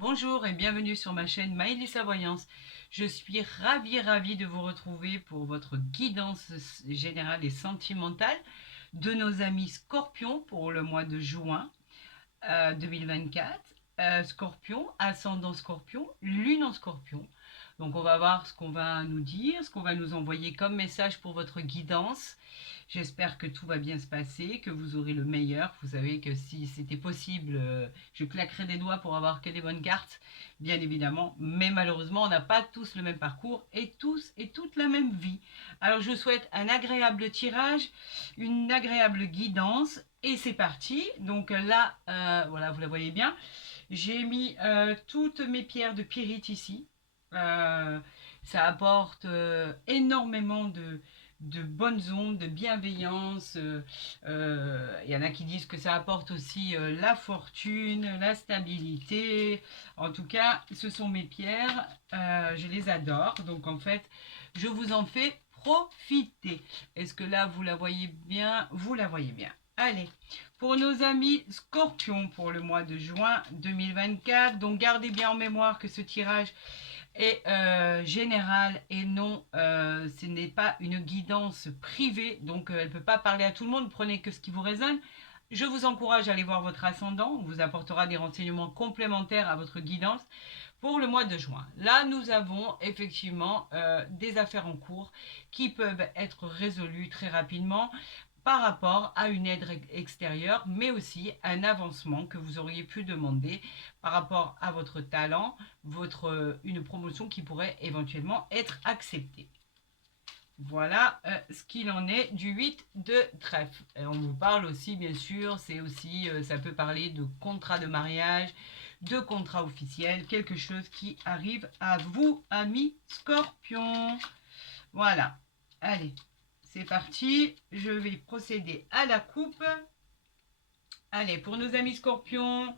Bonjour et bienvenue sur ma chaîne Maëlys Voyance. Je suis ravie de vous retrouver pour votre guidance générale et sentimentale de nos amis Scorpions pour le mois de juin 2024. Scorpion, ascendant Scorpion, lune en Scorpion. Donc on va voir ce qu'on va nous dire, ce qu'on va nous envoyer comme message pour votre guidance. J'espère que tout va bien se passer, que vous aurez le meilleur. Vous savez que si c'était possible, je claquerais des doigts pour avoir que des bonnes cartes, bien évidemment. Mais malheureusement, on n'a pas tous le même parcours et tous et toute la même vie. Alors je vous souhaite un agréable tirage, une agréable guidance. Et c'est parti. Donc là, voilà, vous la voyez bien. J'ai mis toutes mes pierres de pyrite ici. Euh, Ça apporte énormément de bonnes ondes, de bienveillance. Il y en a qui disent que ça apporte aussi la fortune, la stabilité. En tout cas, ce sont mes pierres. Je les adore. Donc en fait, je vous en fais profiter. Est-ce que là, vous la voyez bien? Vous la voyez bien. Allez, pour nos amis Scorpions pour le mois de juin 2024. Donc gardez bien en mémoire que ce tirage est général et non, ce n'est pas une guidance privée. Donc elle ne peut pas parler à tout le monde. Prenez que ce qui vous résonne. Je vous encourage à aller voir votre ascendant. On vous apportera des renseignements complémentaires à votre guidance pour le mois de juin. Là, nous avons effectivement des affaires en cours qui peuvent être résolues très rapidement par rapport à une aide extérieure, mais aussi un avancement que vous auriez pu demander par rapport à votre talent, une promotion qui pourrait éventuellement être acceptée. Voilà ce qu'il en est du 8 de trèfle. Et on vous parle aussi, bien sûr, ça peut parler de contrat de mariage, de contrat officiel, quelque chose qui arrive à vous, amis Scorpion. Voilà. Allez, c'est parti. Je vais procéder à la coupe. Allez, pour nos amis Scorpions,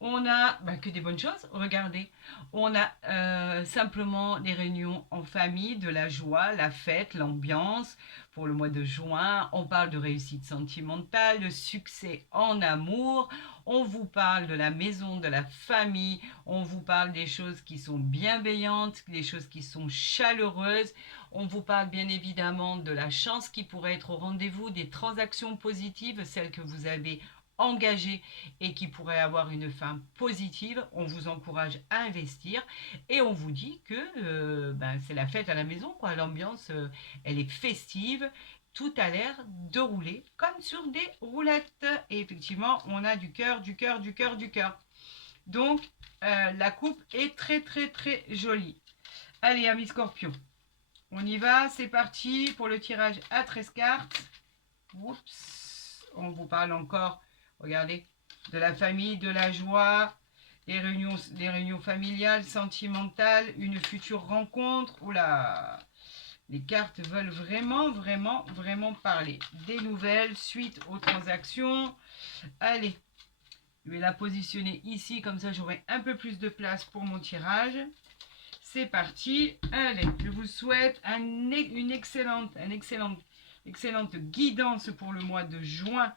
on a que des bonnes choses. Regardez, on a simplement des réunions en famille, de la joie, la fête, l'ambiance. Pour le mois de juin, on parle de réussite sentimentale, de succès en amour. On vous parle de la maison, de la famille. On vous parle des choses qui sont bienveillantes, des choses qui sont chaleureuses. On vous parle bien évidemment de la chance qui pourrait être au rendez-vous, des transactions positives, celles que vous avez engagées et qui pourrait avoir une fin positive. On vous encourage à investir et on vous dit que c'est la fête à la maison, quoi. L'ambiance, elle est festive. Tout a l'air de rouler comme sur des roulettes. Et effectivement, on a du cœur, du cœur, du cœur, du cœur. Donc, la coupe est très jolie. Allez, amis scorpions, on y va. C'est parti pour le tirage à 13 cartes. Oups. On vous parle encore, regardez, de la famille, de la joie, des réunions familiales, sentimentales, une future rencontre. Oula, les cartes veulent vraiment parler. Des nouvelles suite aux transactions. Allez, je vais la positionner ici, comme ça j'aurai un peu plus de place pour mon tirage. C'est parti. Allez, je vous souhaite une excellente guidance pour le mois de juin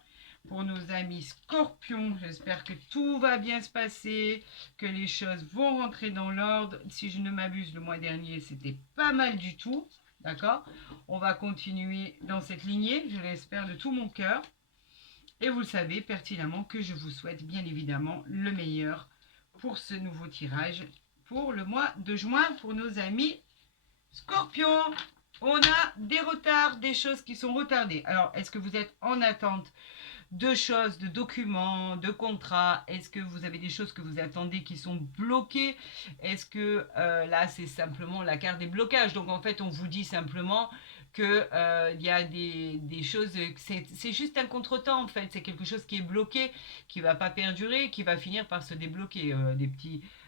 pour nos amis Scorpions. J'espère que tout va bien se passer, que les choses vont rentrer dans l'ordre. Si je ne m'abuse, le mois dernier, c'était pas mal du tout. D'accord? On va continuer dans cette lignée, je l'espère de tout mon cœur. Et vous le savez pertinemment que je vous souhaite bien évidemment le meilleur pour ce nouveau tirage pour le mois de juin pour nos amis Scorpions. On a des retards, des choses qui sont retardées. Alors, est-ce que vous êtes en attente de choses, de documents, de contrats? Est-ce que vous avez des choses que vous attendez qui sont bloquées? Est-ce que là, c'est simplement la carte des blocages? Donc, en fait, on vous dit simplement que y a des choses, c'est juste un contretemps en fait, c'est quelque chose qui est bloqué, qui va pas perdurer, qui va finir par se débloquer.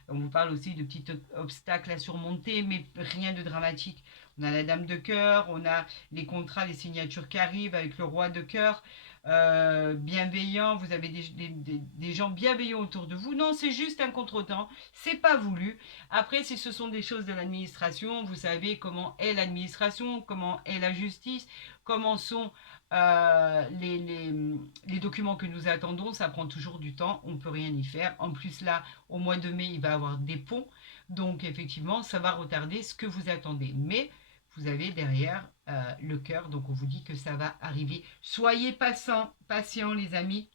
On vous parle aussi de petits obstacles à surmonter, mais rien de dramatique. On a la dame de cœur, on a les contrats, les signatures qui arrivent avec le roi de cœur. Bienveillant, vous avez des gens bienveillants autour de vous. Non, c'est juste un contretemps, c'est pas voulu. Après, si ce sont des choses de l'administration, vous savez comment est l'administration, comment est la justice, comment sont les documents que nous attendons, ça prend toujours du temps, on ne peut rien y faire. En plus, là, au mois de mai, il va y avoir des ponts. Donc, effectivement, ça va retarder ce que vous attendez. Mais vous avez derrière le cœur, donc on vous dit que ça va arriver. Soyez patients, les amis,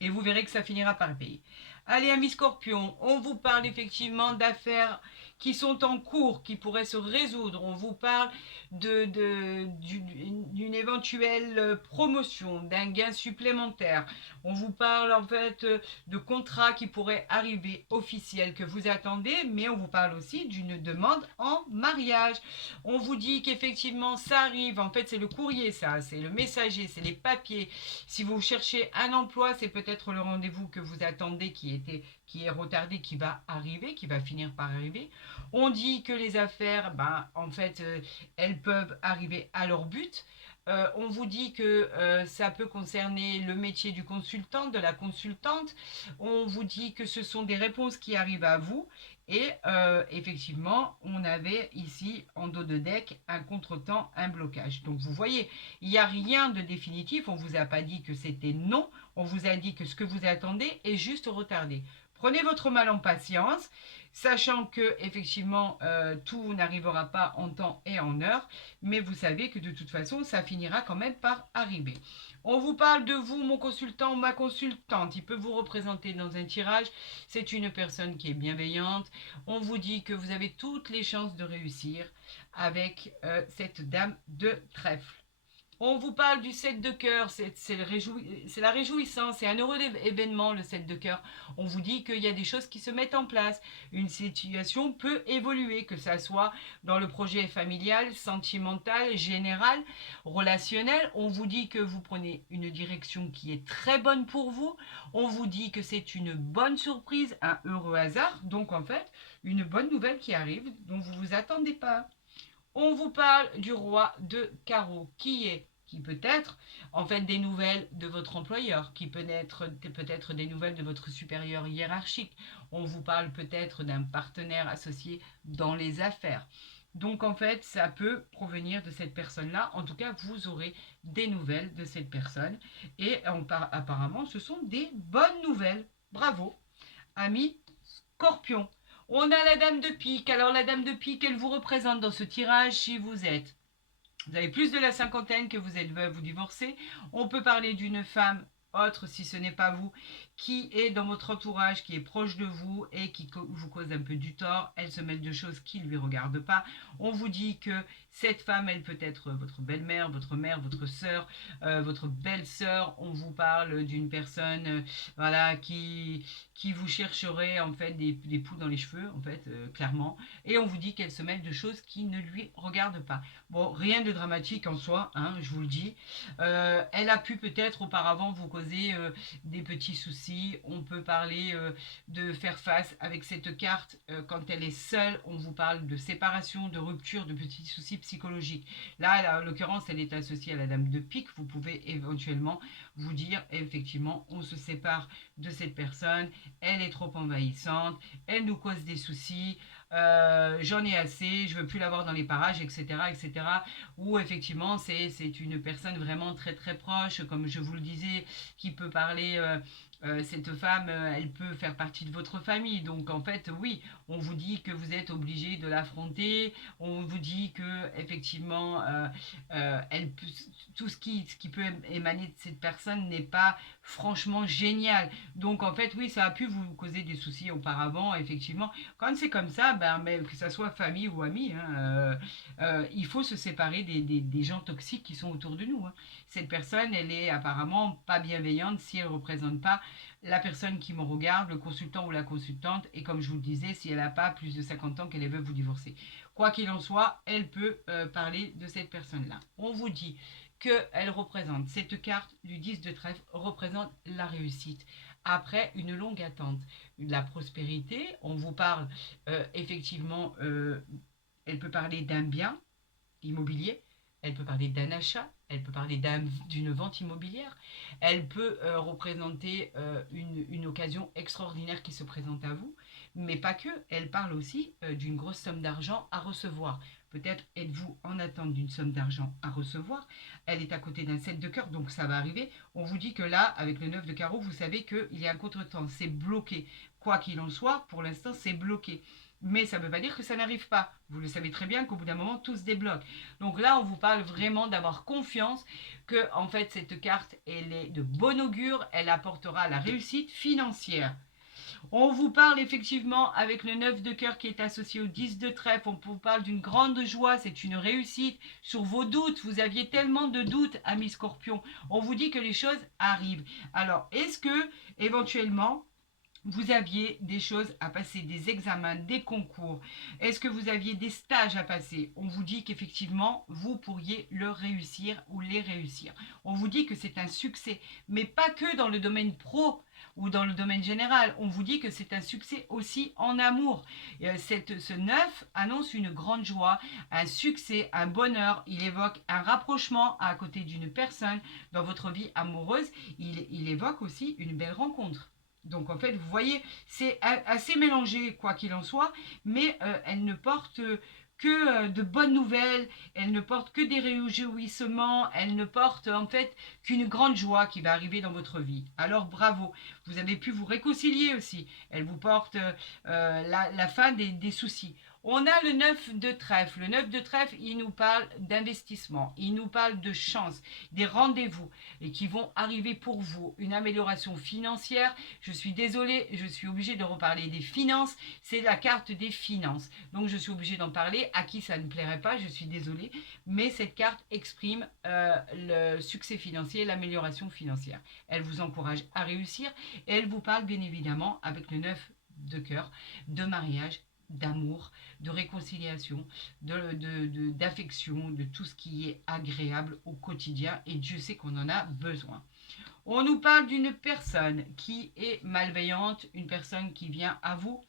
et vous verrez que ça finira par payer. Allez, amis Scorpion, on vous parle effectivement d'affaires qui sont en cours, qui pourraient se résoudre. On vous parle d'une éventuelle promotion, d'un gain supplémentaire. On vous parle en fait de contrats qui pourraient arriver officiels que vous attendez, mais on vous parle aussi d'une demande en mariage. On vous dit qu'effectivement ça arrive, en fait c'est le courrier ça, c'est le messager, c'est les papiers. Si vous cherchez un emploi, c'est peut-être le rendez-vous que vous attendez qui est retardé, qui va arriver, qui va finir par arriver. On dit que les affaires, en fait, elles peuvent arriver à leur but. On vous dit que ça peut concerner le métier du consultant, de la consultante. On vous dit que ce sont des réponses qui arrivent à vous. Et effectivement, on avait ici en dos de deck un contretemps, un blocage. Donc vous voyez, il n'y a rien de définitif. On ne vous a pas dit que c'était non. On vous a dit que ce que vous attendez est juste retardé. Prenez votre mal en patience, sachant que effectivement tout n'arrivera pas en temps et en heure, mais vous savez que de toute façon ça finira quand même par arriver. On vous parle de vous, mon consultant, ma consultante. Il peut vous représenter dans un tirage. C'est une personne qui est bienveillante. On vous dit que vous avez toutes les chances de réussir avec cette dame de trèfle. On vous parle du 7 de cœur, c'est la réjouissance, c'est un heureux événement le 7 de cœur. On vous dit qu'il y a des choses qui se mettent en place, une situation peut évoluer, que ça soit dans le projet familial, sentimental, général, relationnel. On vous dit que vous prenez une direction qui est très bonne pour vous. On vous dit que c'est une bonne surprise, un heureux hasard, donc en fait une bonne nouvelle qui arrive dont vous ne vous attendez pas. On vous parle du roi de carreau, qui peut être en fait des nouvelles de votre employeur, qui peut être peut-être des nouvelles de votre supérieur hiérarchique. On vous parle peut-être d'un partenaire associé dans les affaires. Donc en fait, ça peut provenir de cette personne-là. En tout cas, vous aurez des nouvelles de cette personne. Et apparemment, ce sont des bonnes nouvelles. Bravo, amis Scorpion. On a la dame de pique. Alors la dame de pique, elle vous représente dans ce tirage si vous avez plus de la cinquantaine, que vous êtes veuve ou divorcé. On peut parler d'une femme autre, si ce n'est pas vous, qui est dans votre entourage, qui est proche de vous et qui vous cause un peu du tort. Elle se mêle de choses qui ne lui regardent pas. On vous dit que cette femme, elle peut être votre belle-mère, votre sœur, votre belle-sœur. On vous parle d'une personne voilà, qui vous chercherait en fait des poux dans les cheveux, en fait, clairement. Et on vous dit qu'elle se mêle de choses qui ne lui regardent pas. Bon, rien de dramatique en soi, hein, je vous le dis. Elle a pu peut-être auparavant vous causer des petits soucis. On peut parler de faire face avec cette carte quand elle est seule. On vous parle de séparation, de rupture, de petits soucis psychologiques. Là, en l'occurrence, elle est associée à la dame de pique. Vous pouvez éventuellement vous dire, effectivement, on se sépare de cette personne. Elle est trop envahissante. Elle nous cause des soucis. J'en ai assez, je veux plus l'avoir dans les parages, etc. Ou effectivement, c'est une personne vraiment très très proche, comme je vous le disais, qui peut parler. Cette femme, elle peut faire partie de votre famille. Donc en fait, oui, on vous dit que vous êtes obligé de l'affronter. On vous dit que effectivement, tout ce qui peut émaner de cette personne n'est pas franchement génial. Donc en fait, oui, ça a pu vous causer des soucis auparavant, effectivement. Quand c'est comme ça, mais que ça soit famille ou amis, hein, il faut se séparer des gens toxiques qui sont autour de nous. Hein. Cette personne, elle est apparemment pas bienveillante si elle ne représente pas la personne qui me regarde, le consultant ou la consultante, et comme je vous le disais, si elle n'a pas plus de 50 ans, qu'elle veut vous divorcer. Quoi qu'il en soit, elle peut parler de cette personne-là. On vous dit qu'elle représente, cette carte du 10 de trèfle représente la réussite. Après une longue attente, la prospérité, on vous parle effectivement, elle peut parler d'un bien immobilier, elle peut parler d'un achat, elle peut parler d'une vente immobilière, elle peut représenter une occasion extraordinaire qui se présente à vous, mais pas que, elle parle aussi d'une grosse somme d'argent à recevoir. Peut-être êtes-vous en attente d'une somme d'argent à recevoir. Elle est à côté d'un 7 de cœur, donc ça va arriver. On vous dit que là, avec le 9 de carreau, vous savez qu'il y a un contretemps. C'est bloqué. Quoi qu'il en soit, pour l'instant, c'est bloqué. Mais ça ne veut pas dire que ça n'arrive pas. Vous le savez très bien qu'au bout d'un moment, tout se débloque. Donc là, on vous parle vraiment d'avoir confiance que, en fait, cette carte, elle est de bon augure. Elle apportera la réussite financière. On vous parle effectivement avec le 9 de cœur qui est associé au 10 de trèfle. On vous parle d'une grande joie, c'est une réussite sur vos doutes. Vous aviez tellement de doutes, amis Scorpion. On vous dit que les choses arrivent. Alors, est-ce que éventuellement vous aviez des choses à passer, des examens, des concours? Est-ce que vous aviez des stages à passer? On vous dit qu'effectivement, vous pourriez le réussir ou les réussir. On vous dit que c'est un succès, mais pas que dans le domaine pro ou dans le domaine général. On vous dit que c'est un succès aussi en amour. Ce 9 annonce une grande joie, un succès, un bonheur. Il évoque un rapprochement à côté d'une personne dans votre vie amoureuse. Il évoque aussi une belle rencontre. Donc en fait, vous voyez, c'est assez mélangé, quoi qu'il en soit, mais elle ne porte que de bonnes nouvelles, elle ne porte que des réjouissements, elle ne porte en fait qu'une grande joie qui va arriver dans votre vie. Alors bravo, vous avez pu vous réconcilier aussi, elle vous porte la fin des soucis. On a le 9 de trèfle. Le 9 de trèfle, il nous parle d'investissement, il nous parle de chance, des rendez-vous et qui vont arriver pour vous. Une amélioration financière. Je suis désolée, je suis obligée de reparler des finances. C'est la carte des finances. Donc je suis obligée d'en parler. À qui ça ne plairait pas, je suis désolée. Mais cette carte exprime le succès financier, l'amélioration financière. Elle vous encourage à réussir et elle vous parle bien évidemment avec le 9 de cœur de mariage, d'amour, de réconciliation, d'affection, de tout ce qui est agréable au quotidien et Dieu sait qu'on en a besoin. On nous parle d'une personne qui est malveillante, une personne qui vient à vous,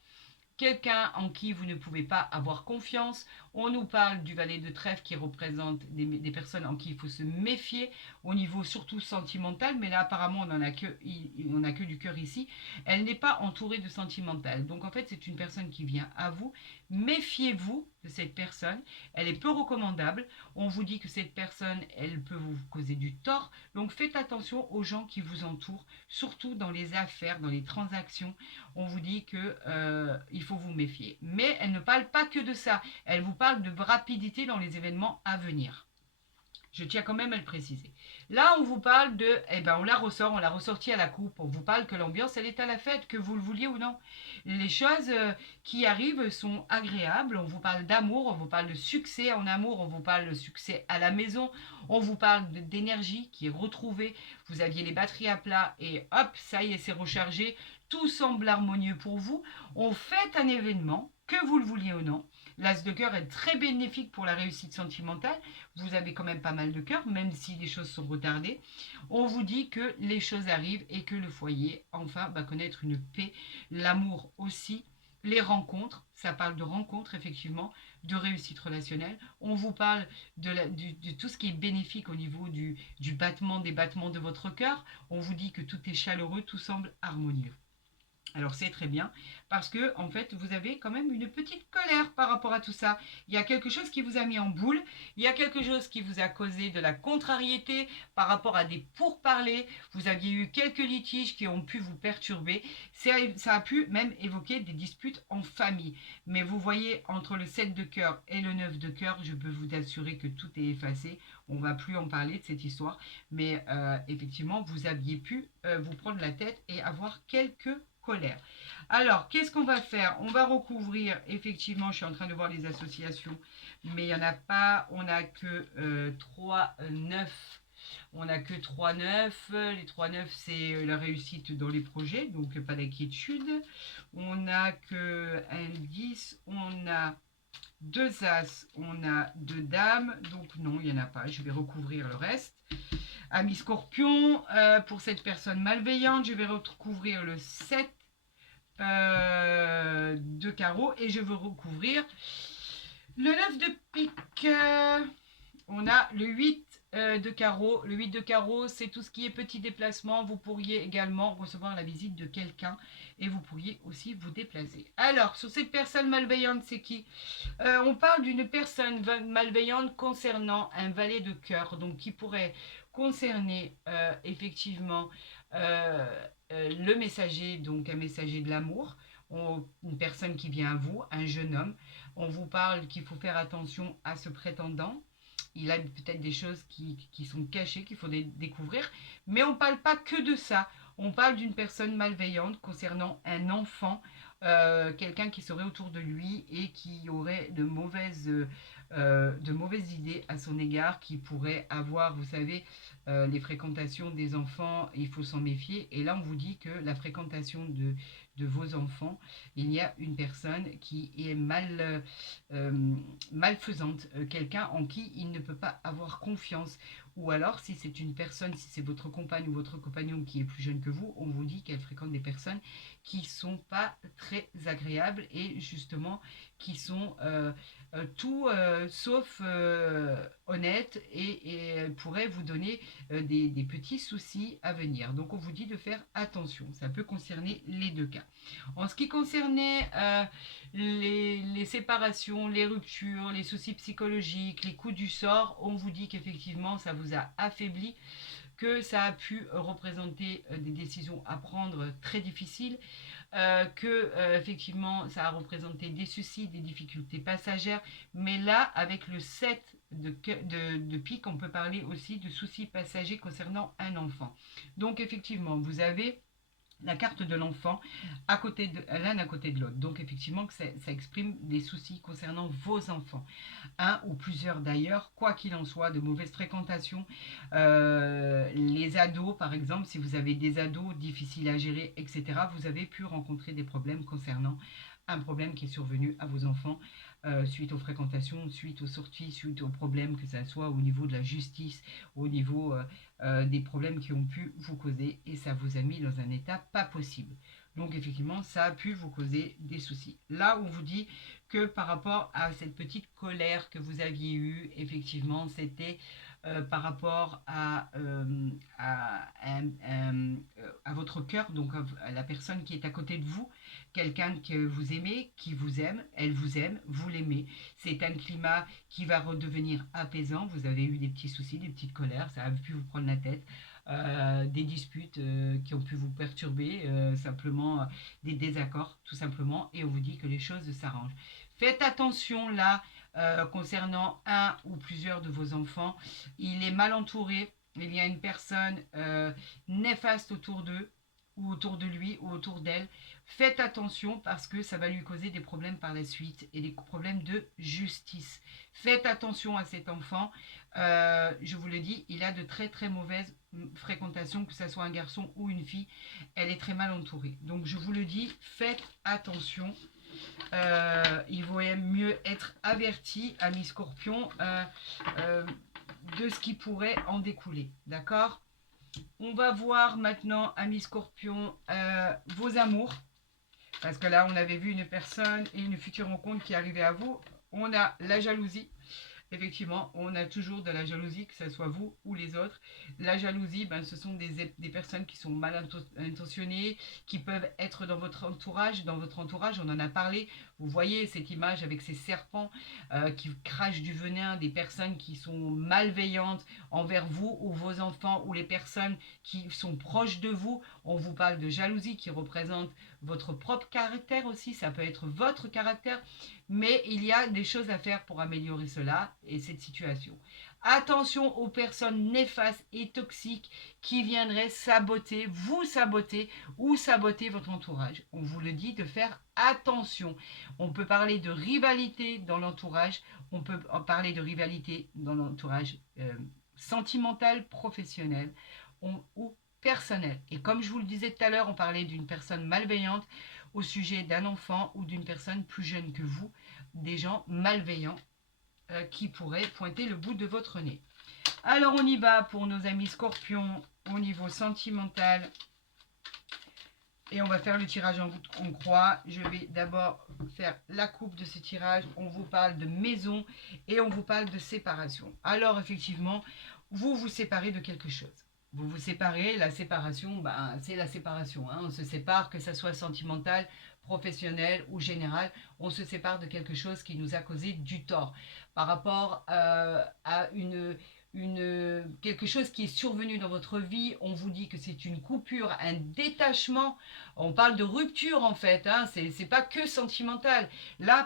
quelqu'un en qui vous ne pouvez pas avoir confiance. On nous parle du valet de trèfle qui représente des personnes en qui il faut se méfier au niveau surtout sentimental, mais là apparemment on n'en a que du cœur ici. Elle n'est pas entourée de sentimental. Donc en fait c'est une personne qui vient à vous. Méfiez-vous de cette personne. Elle est peu recommandable. On vous dit que cette personne, elle peut vous causer du tort. Donc faites attention aux gens qui vous entourent, surtout dans les affaires, dans les transactions. On vous dit que il faut vous méfier. Mais elle ne parle pas que de ça. Elle vous parle de rapidité dans les événements à venir. Je tiens quand même à le préciser. Là, on vous parle de... Eh ben, on la ressort, on l'a ressorti à la coupe. On vous parle que l'ambiance, elle est à la fête, que vous le vouliez ou non. Les choses qui arrivent sont agréables. On vous parle d'amour, on vous parle de succès en amour, on vous parle de succès à la maison. On vous parle d'énergie qui est retrouvée. Vous aviez les batteries à plat et hop, ça y est, c'est rechargé. Tout semble harmonieux pour vous. On fête un événement, que vous le vouliez ou non. L'as de cœur est très bénéfique pour la réussite sentimentale. Vous avez quand même pas mal de cœur, même si les choses sont retardées. On vous dit que les choses arrivent et que le foyer, enfin, va connaître une paix. L'amour aussi. Les rencontres, ça parle de rencontres, effectivement, de réussite relationnelle. On vous parle de tout ce qui est bénéfique au niveau des battements de votre cœur. On vous dit que tout est chaleureux, tout semble harmonieux. Alors c'est très bien parce que en fait vous avez quand même une petite colère par rapport à tout ça. Il y a quelque chose qui vous a mis en boule, il y a quelque chose qui vous a causé de la contrariété par rapport à des pourparlers. Vous aviez eu quelques litiges qui ont pu vous perturber. Ça a pu même évoquer des disputes en famille. Mais vous voyez entre le 7 de cœur et le 9 de cœur, je peux vous assurer que tout est effacé. On ne va plus en parler de cette histoire. Mais effectivement, vous aviez pu vous prendre la tête et avoir quelques colère. Alors, qu'est-ce qu'on va faire? On va recouvrir, effectivement, je suis en train de voir les associations, mais il n'y en a pas, on n'a que 3 9. On n'a que 3 9. Les 3 9, c'est la réussite dans les projets, donc pas d'inquiétude. On n'a que un 10, on a 2 As, on a 2 Dames, donc non, il n'y en a pas. Je vais recouvrir le reste. Amis Scorpion, pour cette personne malveillante, je vais recouvrir le 7 de carreau et je veux recouvrir le 9 de pique. On a le 8 de carreau. Le 8 de carreau, c'est tout ce qui est petit déplacement. Vous pourriez également recevoir la visite de quelqu'un et vous pourriez aussi vous déplacer. Alors, sur cette personne malveillante, c'est qui? On parle d'une personne malveillante concernant un valet de cœur, donc qui pourrait concerner effectivement le messager, donc un messager de l'amour, une personne qui vient à vous, un jeune homme. On vous parle qu'il faut faire attention à ce prétendant. Il a peut-être des choses qui sont cachées, qu'il faut découvrir. Mais on ne parle pas que de ça. On parle d'une personne malveillante concernant un enfant, quelqu'un qui serait autour de lui et qui aurait de mauvaises idées à son égard, qui pourrait avoir, vous savez, les fréquentations des enfants, il faut s'en méfier. Et là, on vous dit que la fréquentation de vos enfants, il y a une personne qui est malfaisante, quelqu'un en qui il ne peut pas avoir confiance. Ou alors, si c'est une personne, si c'est votre compagne ou votre compagnon qui est plus jeune que vous, on vous dit qu'elle fréquente des personnes qui ne sont pas très agréables et justement qui sont tout sauf honnêtes et pourraient vous donner des petits soucis à venir. Donc on vous dit de faire attention, ça peut concerner les deux cas. En ce qui concernait les séparations, les ruptures, les soucis psychologiques, les coups du sort, on vous dit qu'effectivement ça vous a affaibli, que ça a pu représenter des décisions à prendre très difficiles, que effectivement ça a représenté des soucis, des difficultés passagères, mais là avec le 7 de pique, on peut parler aussi de soucis passagers concernant un enfant. Donc effectivement, vous avez la carte de l'enfant à côté de l'un à côté de l'autre. Donc effectivement que ça exprime des soucis concernant vos enfants, un ou plusieurs d'ailleurs, quoi qu'il en soit, de mauvaises fréquentations. Les ados par exemple, si vous avez des ados difficiles à gérer, etc., vous avez pu rencontrer des problèmes concernant un problème qui est survenu à vos enfants suite aux fréquentations, suite aux sorties, suite aux problèmes, que ce soit au niveau de la justice, au niveau des problèmes qui ont pu vous causer, et ça vous a mis dans un état pas possible. Donc effectivement, ça a pu vous causer des soucis. Là, on vous dit que par rapport à cette petite colère que vous aviez eue, effectivement, c'était par rapport à votre cœur, donc à la personne qui est à côté de vous, quelqu'un que vous aimez, qui vous aime, elle vous aime, vous l'aimez. C'est un climat qui va redevenir apaisant. Vous avez eu des petits soucis, des petites colères, ça a pu vous prendre la tête. Des disputes qui ont pu vous perturber, simplement des désaccords tout simplement, et on vous dit que les choses s'arrangent. Faites attention là concernant un ou plusieurs de vos enfants, il est mal entouré, il y a une personne néfaste autour d'eux, ou autour de lui, ou autour d'elle. Faites attention parce que ça va lui causer des problèmes par la suite et des problèmes de justice. Faites attention à cet enfant. Je vous le dis, il a de très très mauvaises fréquentations, que ce soit un garçon ou une fille. Elle est très mal entourée. Donc je vous le dis, faites attention. Il vaut mieux être averti, ami Scorpion, de ce qui pourrait en découler. D'accord? On va voir maintenant, ami Scorpion, vos amours. Parce que là, on avait vu une personne et une future rencontre qui arrivait à vous. On a la jalousie. Effectivement, on a toujours de la jalousie, que ce soit vous ou les autres. La jalousie, ce sont des personnes qui sont mal intentionnées, qui peuvent être dans votre entourage. Dans votre entourage, on en a parlé. Vous voyez cette image avec ces serpents qui crachent du venin, des personnes qui sont malveillantes envers vous ou vos enfants, ou les personnes qui sont proches de vous. On vous parle de jalousie qui représente votre propre caractère aussi. Ça peut être votre caractère. Mais il y a des choses à faire pour améliorer cela et cette situation. Attention aux personnes néfastes et toxiques qui viendraient vous saboter ou saboter votre entourage. On vous le dit de faire attention. On peut parler de rivalité dans l'entourage, on peut parler de rivalité dans l'entourage sentimental, professionnel ou personnel. Et comme je vous le disais tout à l'heure, on parlait d'une personne malveillante au sujet d'un enfant ou d'une personne plus jeune que vous, des gens malveillants qui pourraient pointer le bout de votre nez. Alors on y va pour nos amis Scorpions au niveau sentimental. Et on va faire le tirage en croix. Je vais d'abord faire la coupe de ce tirage. On vous parle de maison et on vous parle de séparation. Alors effectivement, vous vous séparez de quelque chose. Vous vous séparez, la séparation, ben, c'est la séparation. Hein. On se sépare, que ça soit sentimental, professionnel ou général, on se sépare de quelque chose qui nous a causé du tort par rapport à quelque chose qui est survenu dans votre vie. On vous dit que c'est une coupure, un détachement. On parle de rupture en fait. Hein. C'est pas que sentimental. Là,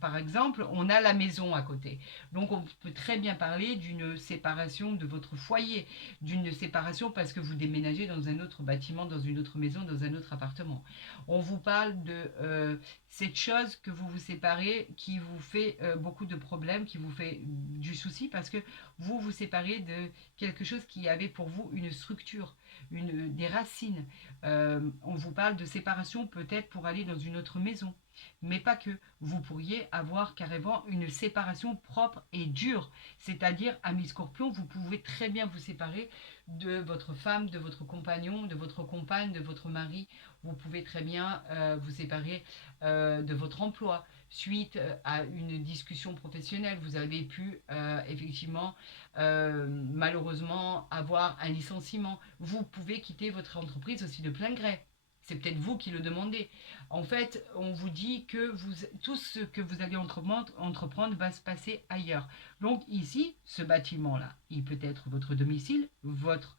par exemple, on a la maison à côté. Donc on peut très bien parler d'une séparation de votre foyer, d'une séparation parce que vous déménagez dans un autre bâtiment, dans une autre maison, dans un autre appartement. On vous parle de cette chose que vous vous séparez qui vous fait beaucoup de problèmes, qui vous fait du souci parce que vous vous séparez de quelque chose qui avait pour vous une structure, des racines. On vous parle de séparation peut-être pour aller dans une autre maison, mais pas que. Vous pourriez avoir carrément une séparation propre et dure, c'est-à-dire, ami Scorpion, vous pouvez très bien vous séparer de votre femme, de votre compagnon, de votre compagne, de votre mari. Vous pouvez très bien vous séparer de votre emploi suite à une discussion professionnelle. Vous avez pu effectivement malheureusement avoir un licenciement. Vous pouvez quitter votre entreprise aussi de plein gré. C'est peut-être vous qui le demandez. En fait, on vous dit que tout ce que vous allez entreprendre va se passer ailleurs. Donc ici, ce bâtiment-là, il peut être votre domicile, votre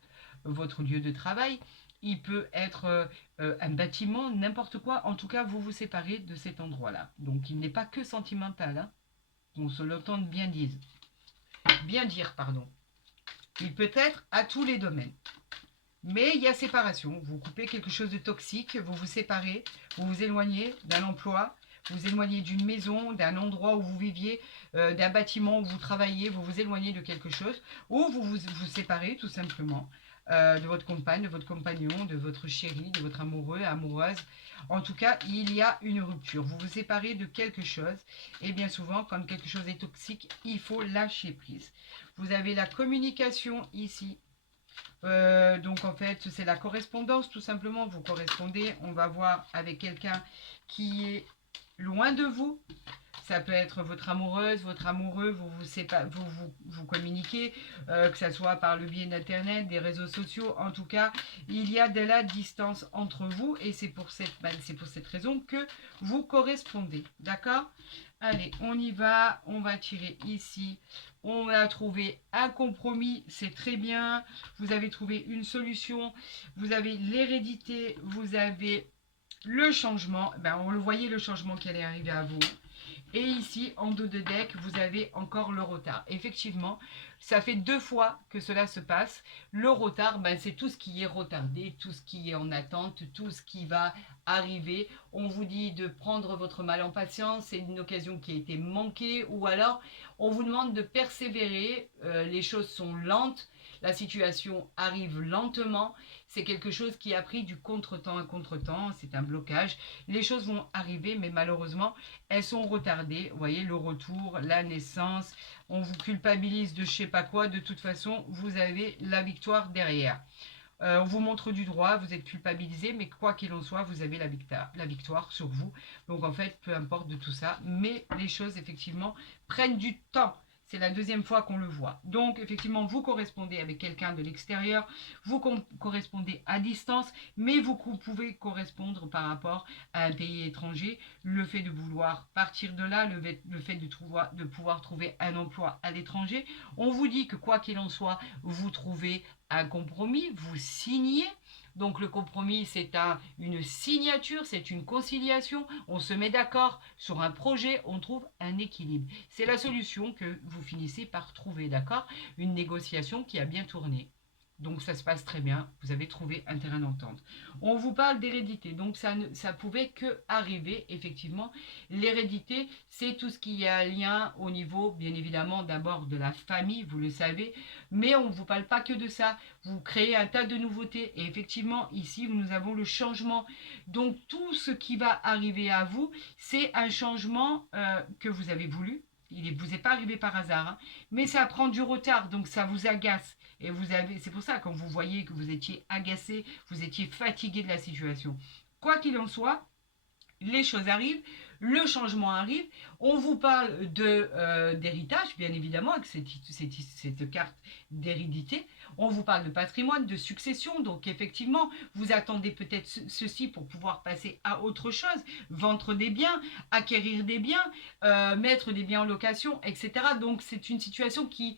lieu de travail, il peut être un bâtiment, n'importe quoi. En tout cas, vous vous séparez de cet endroit-là. Donc il n'est pas que sentimental. Hein. On se l'entende bien dire. Bien dire, pardon. Il peut être à tous les domaines. Mais il y a séparation. Vous coupez quelque chose de toxique, vous vous séparez, vous vous éloignez d'un emploi, vous vous éloignez d'une maison, d'un endroit où vous viviez, d'un bâtiment où vous travaillez, vous vous éloignez de quelque chose, ou vous séparez tout simplement de votre compagne, de votre compagnon, de votre chéri, de votre amoureux, amoureuse. En tout cas, il y a une rupture. Vous vous séparez de quelque chose. Et bien souvent, quand quelque chose est toxique, il faut lâcher prise. Vous avez la communication ici. Donc en fait, c'est la correspondance tout simplement. Vous correspondez, on va voir avec quelqu'un qui est loin de vous. Ça peut être votre amoureuse, votre amoureux, vous communiquez, que ce soit par le biais d'Internet, des réseaux sociaux. En tout cas, il y a de la distance entre vous et c'est pour cette raison que vous correspondez. D'accord ? Allez, on y va. On va tirer ici. On a trouvé un compromis, c'est très bien. Vous avez trouvé une solution. Vous avez l'hérédité, vous avez le changement. Ben, on le voyait, le changement qui allait arriver à vous. Et ici, en dos de deck, vous avez encore le retard. Effectivement, ça fait 2 fois que cela se passe. Le retard, ben, c'est tout ce qui est retardé, tout ce qui est en attente, tout ce qui va arriver. On vous dit de prendre votre mal en patience, c'est une occasion qui a été manquée. Ou alors, on vous demande de persévérer. Les choses sont lentes. La situation arrive lentement. C'est quelque chose qui a pris du contretemps à contretemps. C'est un blocage. Les choses vont arriver, mais malheureusement, elles sont retardées. Vous voyez, le retour, la naissance. On vous culpabilise de je sais pas quoi. De toute façon, vous avez la victoire derrière. On vous montre du droit, vous êtes culpabilisé, mais quoi qu'il en soit, vous avez la victoire sur vous. Donc en fait, peu importe de tout ça, mais les choses effectivement prennent du temps. C'est la 2e fois qu'on le voit. Donc, effectivement, vous correspondez avec quelqu'un de l'extérieur, vous correspondez à distance, mais vous pouvez correspondre par rapport à un pays étranger. Le fait de vouloir partir de là, le fait de pouvoir trouver un emploi à l'étranger, on vous dit que quoi qu'il en soit, vous trouvez un compromis, vous signez. Donc le compromis, c'est une signature, c'est une conciliation. On se met d'accord sur un projet, on trouve un équilibre. C'est la solution que vous finissez par trouver, d'accord ? Une négociation qui a bien tourné. Donc ça se passe très bien, vous avez trouvé un terrain d'entente. On vous parle d'hérédité, donc ça pouvait que arriver, effectivement. L'hérédité, c'est tout ce qui a un lien au niveau, bien évidemment, d'abord de la famille, vous le savez, mais on ne vous parle pas que de ça. Vous créez un tas de nouveautés, et effectivement, ici, nous avons le changement. Donc tout ce qui va arriver à vous, c'est un changement que vous avez voulu. Il ne vous est pas arrivé par hasard, hein, mais ça prend du retard, donc ça vous agace. Et c'est pour ça, quand vous voyez que vous étiez agacé, vous étiez fatigué de la situation. Quoi qu'il en soit, les choses arrivent. le changement arrive. On vous parle d'héritage, bien évidemment, avec cette carte d'hérédité. On vous parle de patrimoine, de succession. Donc, effectivement, vous attendez peut-être ceci pour pouvoir passer à autre chose, vendre des biens, acquérir des biens, mettre des biens en location, etc. Donc, c'est une situation qui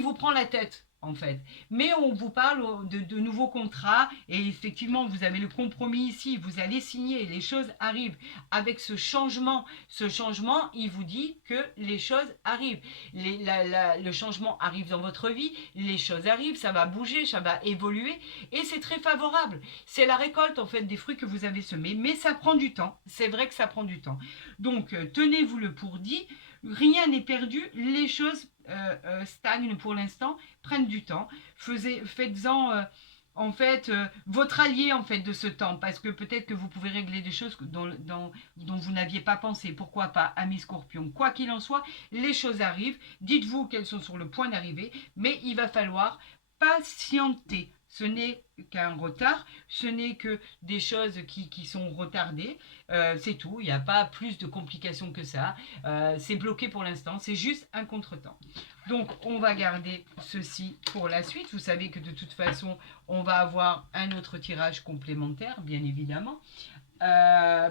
vous prend la tête, en fait. Mais on vous parle de nouveaux contrats et effectivement, vous avez le compromis ici, vous allez signer, les choses arrivent. Avec ce changement, il vous dit que les choses arrivent. Le changement arrive dans votre vie, les choses arrivent, ça va bouger, ça va évoluer et c'est très favorable. C'est la récolte en fait des fruits que vous avez semés, mais ça prend du temps. C'est vrai que ça prend du temps. Donc, tenez-vous le pour dit. Rien n'est perdu, les choses stagnent pour l'instant, prennent du temps. Faites-en en fait votre allié en fait de ce temps, parce que peut-être que vous pouvez régler des choses dont vous n'aviez pas pensé. Pourquoi pas, amis Scorpion? Quoi qu'il en soit, les choses arrivent. Dites-vous qu'elles sont sur le point d'arriver, mais il va falloir patienter. Ce n'est qu'un retard, ce n'est que des choses qui sont retardées, c'est tout, il n'y a pas plus de complications que ça, c'est bloqué pour l'instant, c'est juste un contretemps. Donc on va garder ceci pour la suite, vous savez que de toute façon on va avoir un autre tirage complémentaire, bien évidemment,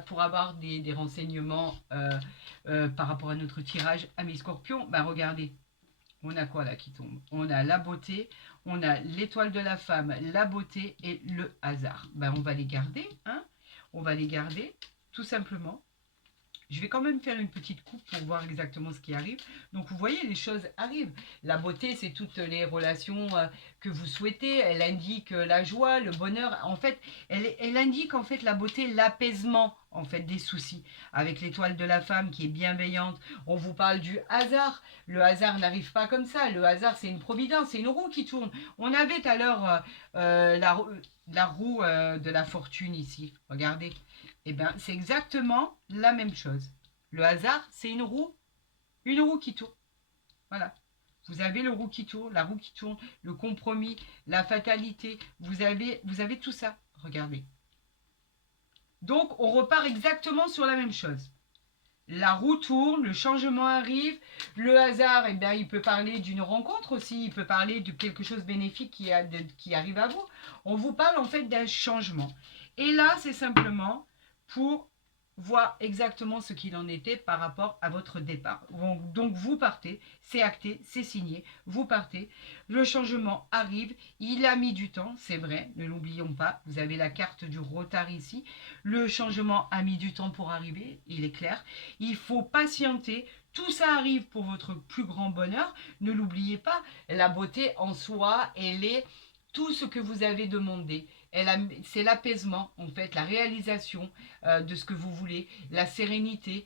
pour avoir des renseignements par rapport à notre tirage Amis Scorpion. Ben regardez, on a quoi là qui tombe? On a la beauté, on a l'étoile de la femme, la beauté et le hasard. Ben, on va les garder, hein? On va les garder, tout simplement. Je vais quand même faire une petite coupe pour voir exactement ce qui arrive. Donc, vous voyez, les choses arrivent. La beauté, c'est toutes les relations que vous souhaitez. Elle indique la joie, le bonheur. En fait, elle indique en fait la beauté, l'apaisement en fait des soucis. Avec l'étoile de la femme qui est bienveillante, on vous parle du hasard. Le hasard n'arrive pas comme ça. Le hasard, c'est une providence, c'est une roue qui tourne. On avait tout à l'heure la roue de la fortune ici. Regardez. Eh bien, c'est exactement la même chose. Le hasard, c'est une roue qui tourne. Voilà. Vous avez le roue qui tourne, la roue qui tourne, le compromis, la fatalité. Vous avez tout ça. Regardez. Donc, on repart exactement sur la même chose. La roue tourne, le changement arrive. Le hasard, eh bien, il peut parler d'une rencontre aussi. Il peut parler de quelque chose de bénéfique qui arrive à vous. On vous parle en fait d'un changement. Et là, c'est simplement pour voir exactement ce qu'il en était par rapport à votre départ. Donc vous partez, c'est acté, c'est signé, vous partez, le changement arrive, il a mis du temps, c'est vrai, ne l'oublions pas, vous avez la carte du retard ici, le changement a mis du temps pour arriver, il est clair, il faut patienter, tout ça arrive pour votre plus grand bonheur, ne l'oubliez pas, la beauté en soi, elle est tout ce que vous avez demandé. C'est l'apaisement, en fait, la réalisation de ce que vous voulez, la sérénité.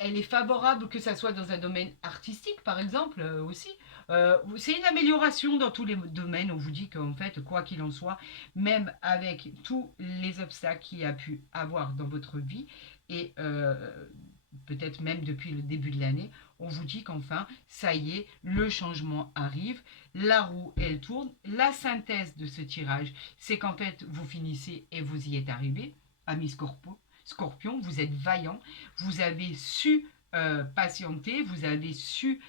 Elle est favorable, que ça soit dans un domaine artistique, par exemple, aussi. C'est une amélioration dans tous les domaines. On vous dit qu'en fait, quoi qu'il en soit, même avec tous les obstacles qu'il y a pu avoir dans votre vie, et peut-être même depuis le début de l'année, on vous dit qu'enfin, ça y est, le changement arrive, la roue, elle tourne. La synthèse de ce tirage, c'est qu'en fait, vous finissez et vous y êtes arrivé, amis Scorpion, vous êtes vaillant, vous avez su patienter, vous avez su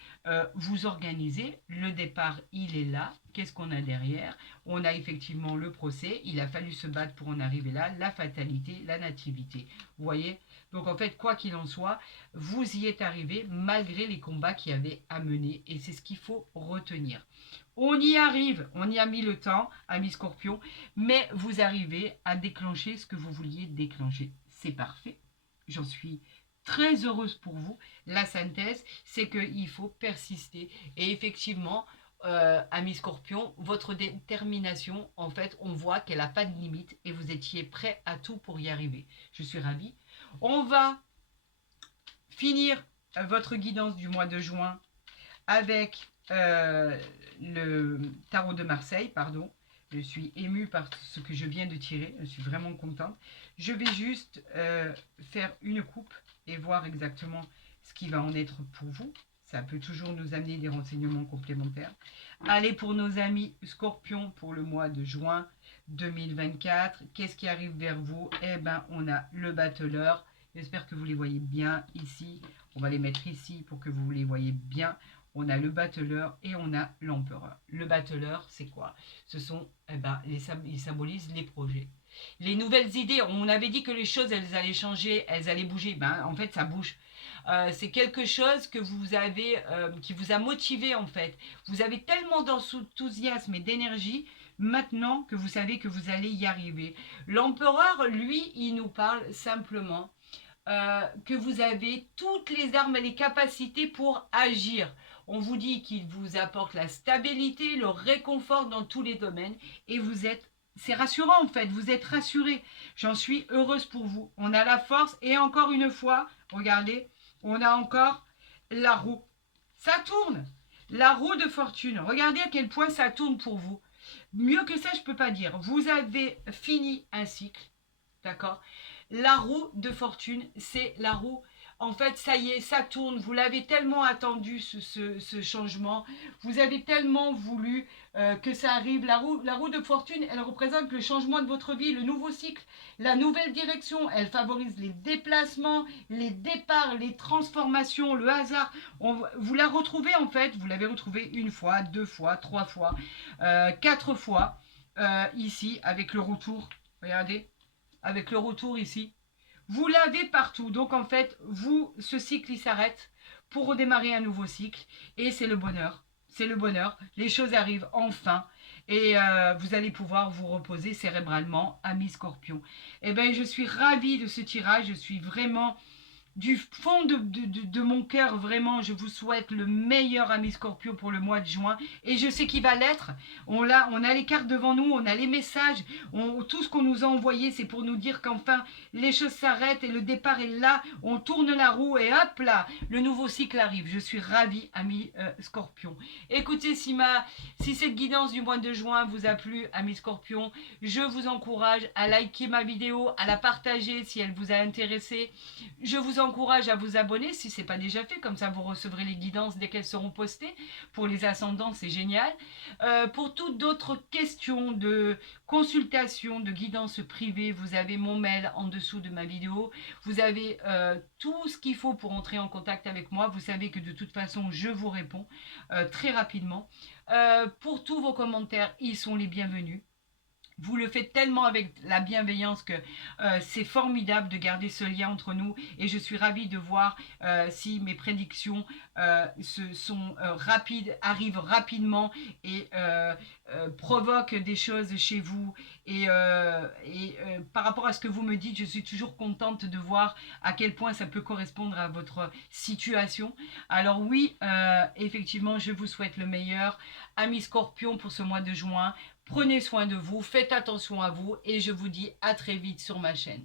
vous organiser. Le départ, il est là. Qu'est-ce qu'on a derrière? On a effectivement le procès, il a fallu se battre pour en arriver là, la fatalité, la nativité. Vous voyez? Donc en fait, quoi qu'il en soit, vous y êtes arrivé malgré les combats qu'il y avait à mener et c'est ce qu'il faut retenir. On y arrive, on y a mis le temps, amis Scorpion, mais vous arrivez à déclencher ce que vous vouliez déclencher. C'est parfait, j'en suis très heureuse pour vous. La synthèse, c'est qu'il faut persister et effectivement, amis Scorpion, votre détermination, en fait, on voit qu'elle n'a pas de limite et vous étiez prêt à tout pour y arriver. Je suis ravie. On va finir votre guidance du mois de juin avec le tarot de Marseille, pardon. Je suis émue par ce que je viens de tirer, je suis vraiment contente. Je vais juste faire une coupe et voir exactement ce qui va en être pour vous. Ça peut toujours nous amener des renseignements complémentaires. Allez, pour nos amis Scorpions, pour le mois de juin 2024, qu'est-ce qui arrive vers vous? Eh bien, on a le battleur J'espère que vous les voyez bien ici. On va les mettre ici pour que vous les voyez bien. On a le battleur et on a l'empereur. Le battleur, c'est quoi? Ce sont, ils symbolisent les projets. Les nouvelles idées, on avait dit que les choses, elles allaient changer, elles allaient bouger. En fait, ça bouge. C'est quelque chose que vous avez, qui vous a motivé, en fait. Vous avez tellement d'enthousiasme et d'énergie maintenant que vous savez que vous allez y arriver. L'empereur, lui, il nous parle simplement que vous avez toutes les armes et les capacités pour agir. On vous dit qu'il vous apporte la stabilité, le réconfort dans tous les domaines et vous êtes, c'est rassurant en fait, vous êtes rassuré. J'en suis heureuse pour vous. On a la force et encore une fois, regardez, on a encore la roue. Ça tourne. La roue de fortune. Regardez à quel point ça tourne pour vous. Mieux que ça, je ne peux pas dire. Vous avez fini un cycle. D'accord? La roue de fortune, c'est la roue. En fait, ça y est, ça tourne. Vous l'avez tellement attendu, ce changement. Vous avez tellement voulu que ça arrive. La roue de fortune, elle représente le changement de votre vie, le nouveau cycle, la nouvelle direction. Elle favorise les déplacements, les départs, les transformations, le hasard. Vous la retrouvez en fait. Vous l'avez retrouvée une fois, deux fois, trois fois, quatre fois ici avec le retour. Regardez. Avec le retour ici. Vous l'avez partout. Donc en fait, ce cycle, il s'arrête pour redémarrer un nouveau cycle. Et c'est le bonheur. C'est le bonheur. Les choses arrivent enfin. Et vous allez pouvoir vous reposer cérébralement, ami Scorpion. Eh bien, je suis ravie de ce tirage. Je suis vraiment... Du fond de mon cœur, vraiment, je vous souhaite le meilleur, ami Scorpion, pour le mois de juin. Et je sais qu'il va l'être. On a les cartes devant nous, on a les messages. Tout ce qu'on nous a envoyé, c'est pour nous dire qu'enfin, les choses s'arrêtent et le départ est là. On tourne la roue et hop là, le nouveau cycle arrive. Je suis ravie, ami Scorpion. Écoutez, si cette guidance du mois de juin vous a plu, ami Scorpion, je vous encourage à liker ma vidéo, à la partager si elle vous a intéressé. Je vous encourage à vous abonner si ce n'est pas déjà fait, comme ça vous recevrez les guidances dès qu'elles seront postées. Pour les ascendants, c'est génial. Pour toutes d'autres questions de consultation, de guidance privée, vous avez mon mail en dessous de ma vidéo. Vous avez tout ce qu'il faut pour entrer en contact avec moi. Vous savez que de toute façon, je vous réponds très rapidement. Pour tous vos commentaires, ils sont les bienvenus. Vous le faites tellement avec la bienveillance que c'est formidable de garder ce lien entre nous et je suis ravie de voir si mes prédictions sont rapides, arrivent rapidement et provoquent des choses chez vous. Et par rapport à ce que vous me dites, je suis toujours contente de voir à quel point ça peut correspondre à votre situation. Alors oui, effectivement, je vous souhaite le meilleur. Amis Scorpion pour ce mois de juin. Prenez soin de vous, faites attention à vous et je vous dis à très vite sur ma chaîne.